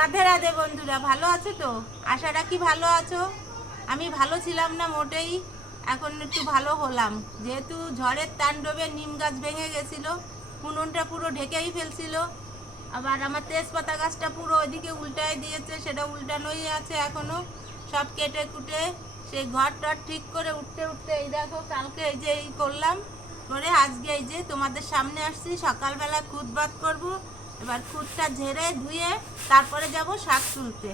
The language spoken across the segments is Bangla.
রাধে রাধে বন্ধুরা, ভালো আছো তো? আশা রাখি ভালো আছো। আমি ভালো ছিলাম না মোটেই, এখন একটু ভালো হলাম। যেহেতু ঝড়ের তাণ্ডবে নিম গাছ ভেঙে গেছিল, উনুনটা পুরো ঢেকেই ফেলছিল। আবার আমার তেজপাতা গাছটা পুরো ওইদিকে উল্টায় দিয়েছে, সেটা উল্টানোই আছে এখনো। সব কেটে কুটে সেই ঘর টর ঠিক করে উঠতে উঠতে এই দেখো কালকে এই যে এই করলাম, করে আজকে এই যে তোমাদের সামনে আসছি। সকালবেলা খুদ বাত করবো। এবার খুদটা ঝেড়ে ধুয়ে তারপরে যাব শাক তুলতে।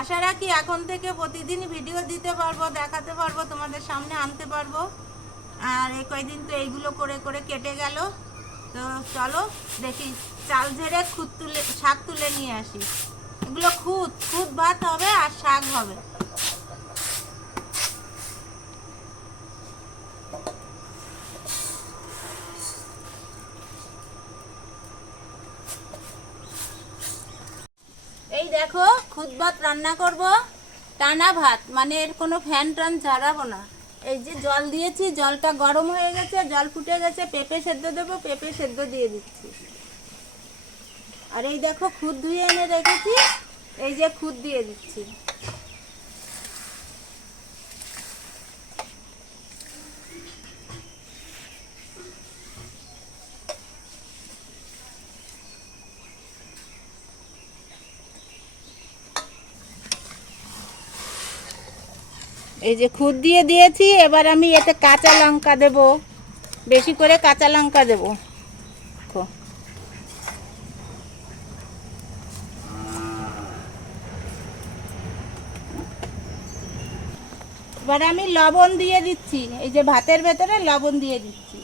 আশা রাখি এখন থেকে প্রতিদিন ভিডিও দিতে পারবো, দেখাতে পারবো, তোমাদের সামনে আনতে পারবো। আর এই কয়দিন তো এইগুলো করে করে কেটে গেল। তো চলো দেখি, চাল ঝেড়ে খুদ তুলে শাক তুলে নিয়ে আসি। এগুলো খুদ খুদ ভাত হবে আর শাক হবে। এই দেখো খুদ ভাত রান্না করব, টানা ভাত, মানে এর কোনো ফ্যান টান ঝাড়াবো না। এই যে জল দিয়েছি, জলটা গরম হয়ে গেছে, জল ফুটে গেছে। পেঁপে সেদ্ধ দেবো, পেঁপে সেদ্ধ দিয়ে দিচ্ছি। আর এই দেখো খুদ ধুয়ে এনে রেখেছি, এই যে খুদ দিয়ে দিচ্ছি। এই যে খুদ দিয়ে দিয়েছি, এবার আমি এতে কাঁচা লঙ্কা দেব, বেশি করে কাঁচা লঙ্কা দেব। এবার আমি লবণ দিয়ে দিচ্ছি, এই যে ভাতের ভেতরে লবণ দিয়ে দিচ্ছি।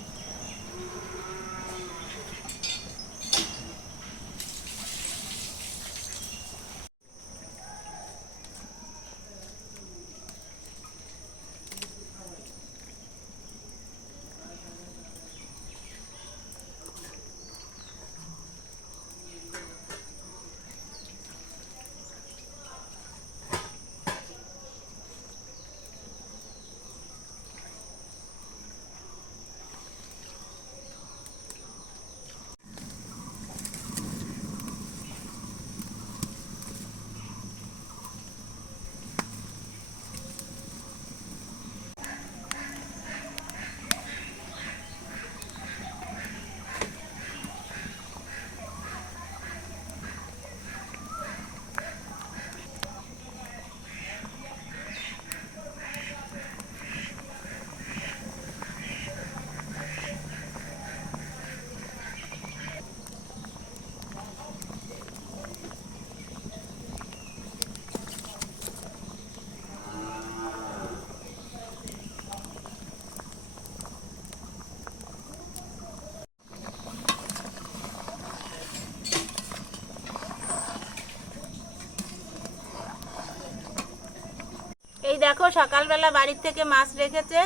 এই দেখো সকালবেলা বাড়ির থেকে মাছ রেখেছে।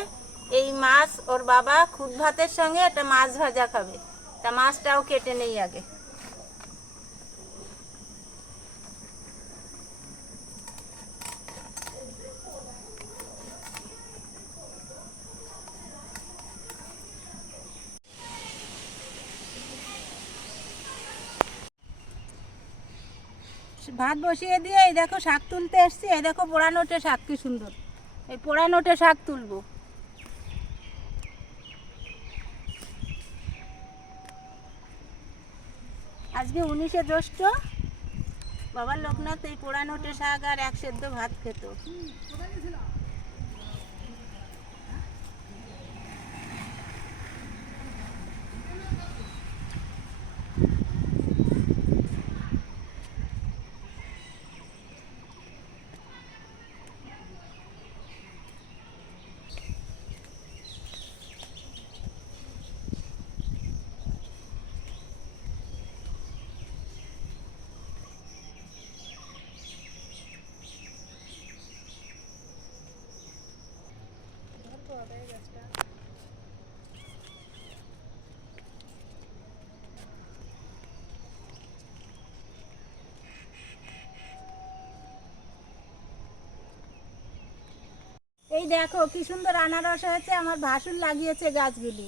এই মাছ ওর বাবা খুদ ভাতের সঙ্গে একটা মাছ ভাজা খাবে, তা মাছটাও কেটে নেই আগে। ভাত বসিয়ে দিয়ে এই দেখো শাক তুলতে এসছি। এই দেখো পোড়া নোটে শাক, কি সুন্দর। এই পোড়া নোটে শাক তুলবো। আজকে 19শে জ্যৈষ্ঠ, বাবার লোকনাথ এই পোড়া নোটে শাক আর এক সেদ্ধ ভাত খেত। এই দেখো কি সুন্দর আনারস হয়েছে, আমার ভাসুর লাগিয়েছে গাছগুলি।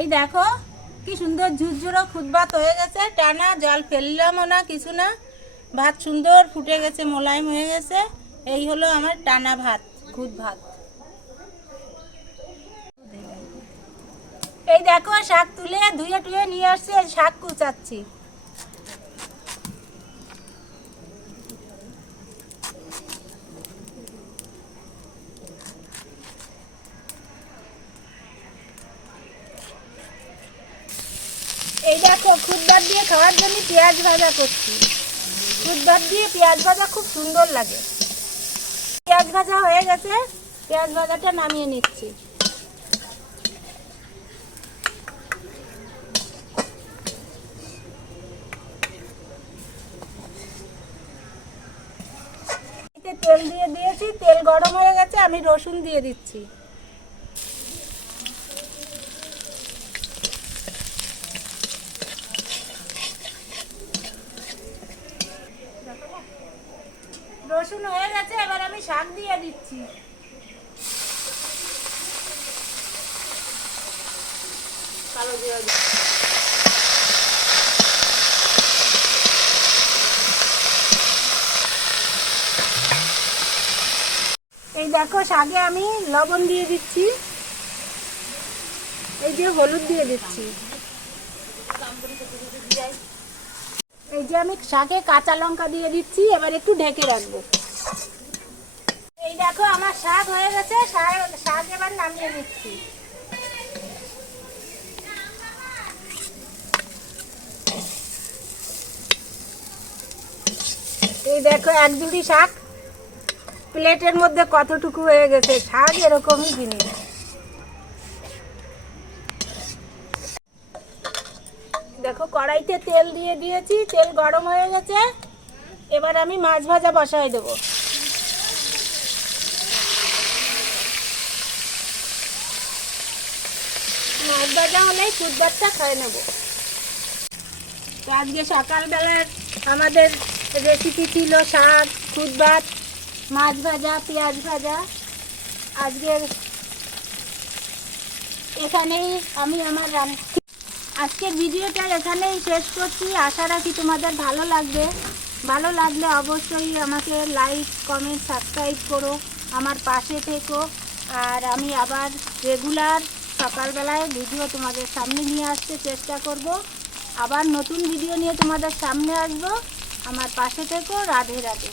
এই দেখো কি সুন্দর ঝুরঝুরো খুদ ভাত হয়ে গেছে, টানা, জল ফেললামও না, কিছু না। ভাত সুন্দর ফুটে গেছে, মোলায়েম হয়ে গেছে। এই হলো আমার টানা ভাত, খুদ ভাত। এই দেখো শাক তুলে ধুয়ে টুয়ে নিয়ে আসছি, শাক কুচাচ্ছি। এই দেখো খুদ ভাত দিয়ে খাওয়ার জন্য পেঁয়াজ ভাজা করছি। খুদ ভাত দিয়ে পেঁয়াজ ভাজা খুব সুন্দর লাগে। পেঁয়াজ ভাজা হয়ে গেছে, পেঁয়াজ ভাজাটা নামিয়ে নিচ্ছি। তেল দিয়ে দিয়েছি, তেল গরম হয়ে গেছে, আমি রসুন দিয়ে দিচ্ছি। রসুন হয়ে গেছে, এবার আমি শাক দিয়ে দিচ্ছি। কালো জিরা এই দেখো শাকে আমি লবণ দিয়ে দিচ্ছি, এই যে হলুদ দিয়ে দিচ্ছি, এই যে আমি শাকে কাঁচা লঙ্কা দিয়ে দিচ্ছি। এবার একটু ঢেকে রাখবো। এই দেখো আমার শাক হয়ে গেছে, শাক এবার নামিয়ে নিচ্ছি। এই দেখো এক জুড়ি শাক প্লেটের মধ্যে কতটুকু হয়ে গেছে। শাক এরকমই জিনিস। দেখো কড়াইতে তেল দিয়ে দিয়েছি, তেল গরম হয়ে গেছে। এবার আমি মাছ ভাজা বসাই দেবো। মাছ ভাজা হলেই খুদ ভাতটা খেয়ে নেবো। তো আজকে সকালবেলার আমাদের রেসিপি ছিল শাক, খুদ ভাত, মাছ ভাজা, পেঁয়াজ ভাজা। আজকের এখানেই আমি আমার আজকের ভিডিওটা এখানেই শেষ করছি। আশা রাখি তোমাদের ভালো লাগবে। ভালো লাগলে অবশ্যই আমাকে লাইক, কমেন্ট, সাবস্ক্রাইব করো, আমার পাশে থেকো। আর আমি আবার রেগুলার সকালবেলায় ভিডিও তোমাদের সামনে নিয়ে আসতে চেষ্টা করব। আবার নতুন ভিডিও নিয়ে তোমাদের সামনে আসবো। আমার পাশে থেকো। রাধে রাধে।